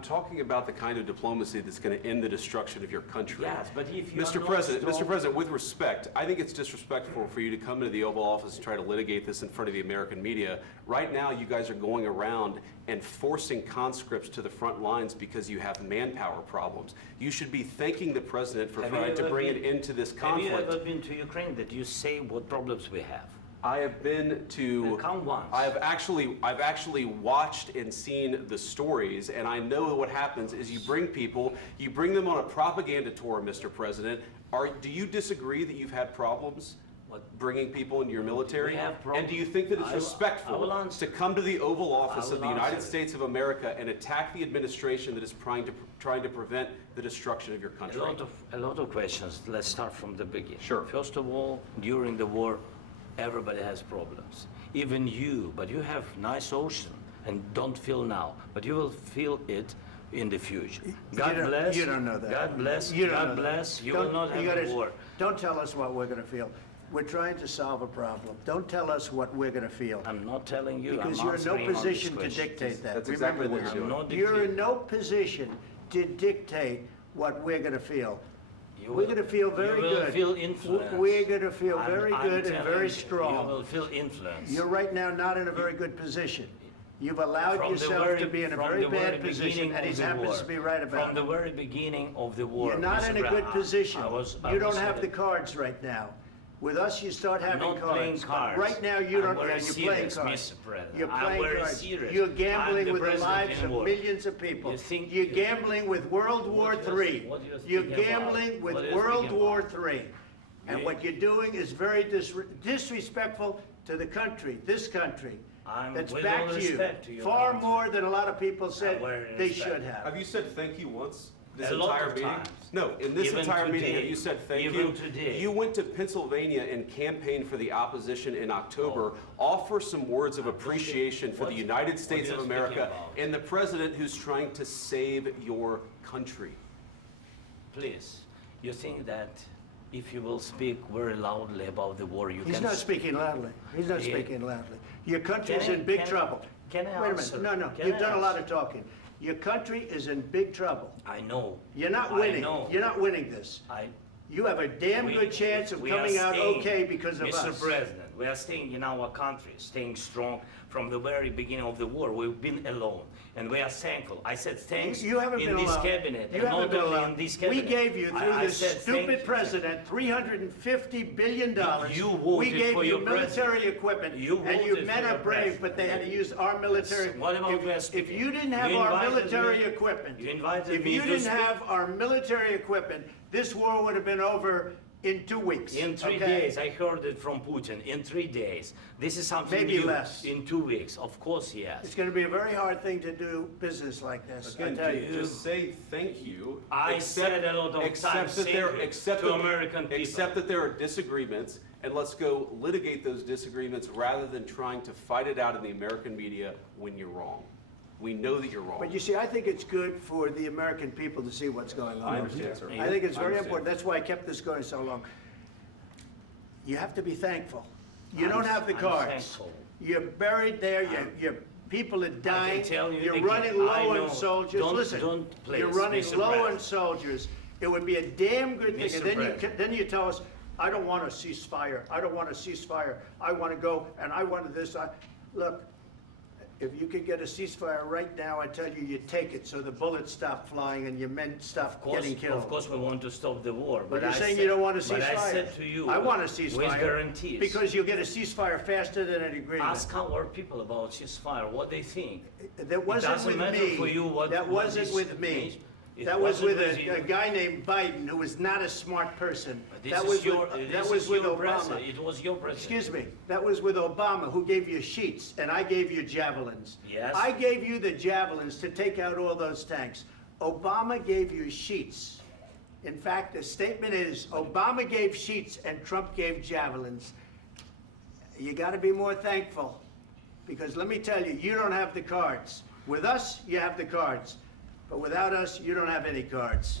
I'm talking about the kind of diplomacy that's going to end the destruction of your country. Yes, but if you Mr. President, with respect, I think it's disrespectful for you to come into the Oval Office and try to litigate this in front of the American media. Right now, you guys are going around and forcing conscripts to the front lines because you have manpower problems. You should be thanking the President for trying to bring an end to this conflict. Have you ever been to Ukraine that you say what problems we have? I have been to. Come once. I've actually watched and seen the stories, and I know what happens is you bring them on a propaganda tour, Mr. President. Do you disagree that you've had problems bringing people into your military? And do you think that it's respectful to come to the Oval Office of the United States of America and attack the administration that is trying to prevent the destruction of your country? A lot of questions. Let's start from the beginning. Sure. First of all, during the war, everybody has problems, even you, but you have nice ocean and don't feel now, but you will feel it in the future. God bless. You don't know that. God bless. You God bless. You will not have a war. Don't tell us what we're going to feel. We're trying to solve a problem. Don't tell us what we're going to feel. I'm not telling you. Because you're in no position to dictate that. That's exactly what you're doing. You're in no position to dictate what we're going to feel. We're going to feel very good. You will feel influence. We're going to feel very good and very strong. You will feel influence. You're right now not in a very good position. You've allowed yourself to be in a very bad position, and he happens to be right about it. From the very beginning of the war. You're not in a good position. You don't have the cards right now. With us, you start having cards. I'm not playing cards. Right now, you don't. You're playing cards. Mr. President. You're playing cards. Serious. You're gambling with the lives of millions of people. You're gambling with World War III. You're gambling with World War III. And what you're doing is very disrespectful to the country, this country. That's back to you. Far more than a lot of people said they should have. Have you said thank you once? This entire meeting? No, in this entire meeting, have you said thank you? Even today. You went to Pennsylvania and campaigned for the opposition in October. Offer some words of appreciation for the United States of America and the President who's trying to save your country. Please, you think that if you will speak very loudly about the war, you can... He's not speaking loudly. He's not speaking loudly. Your country is in big trouble. Can I Wait a answer? minute. No, you've done a lot of talking. Your country is in big trouble. I know. You're not winning. You're not winning this. You have a damn good chance of coming out okay because of us. Mr. President, we are staying in our country, staying strong from the very beginning of the war. We've been alone, and we are thankful. I said thanks you haven't been in this alone. cabinet. You haven't been alone. In this cabinet. We gave you, through this stupid president, $350 billion. You voted we gave for you your military equipment, and your men are brave, but they had to use our military. What about if you didn't have our military equipment, if you didn't have our military equipment, this war would have been over in 2 weeks. In 3 days, I heard it from Putin. In 3 days, this is something maybe new. Less. In 2 weeks, of course, yes. It's going to be a very hard thing to do business like this. Again, I tell you. just say thank you. I said a lot of times to American people. Except that there are disagreements, and let's go litigate those disagreements rather than trying to fight it out in the American media when you're wrong. We know that you're wrong. But you see, I think it's good for the American people to see what's going on. I understand, sir. I think it's very important. That's why I kept this going so long. You have to be thankful. You don't have the cards. Thankful. You're buried there. Your people are dying. You're running I low know. on soldiers. Listen, you're running low on soldiers. It would be a damn good thing. And then you tell us, I don't want a ceasefire. I don't want a ceasefire. I want to go and I want this. Look. If you could get a ceasefire right now, I tell you, you take it so the bullets stop flying and your men stop getting killed. Of course, we want to stop the war. But you're saying you don't want a ceasefire. But I said to you, I want a ceasefire. With guarantees. Because you'll get a ceasefire faster than an agreement. Ask our people about ceasefire, what they think. That wasn't with me. That wasn't with me. That was with a guy named Biden, who was not a smart person. That was with Obama. It was your president. Excuse me. That was with Obama, who gave you sheets, and I gave you javelins. Yes. I gave you the javelins to take out all those tanks. Obama gave you sheets. In fact, the statement is, Obama gave sheets and Trump gave javelins. You got to be more thankful, because let me tell you, you don't have the cards. With us, you have the cards. But without us, you don't have any cards.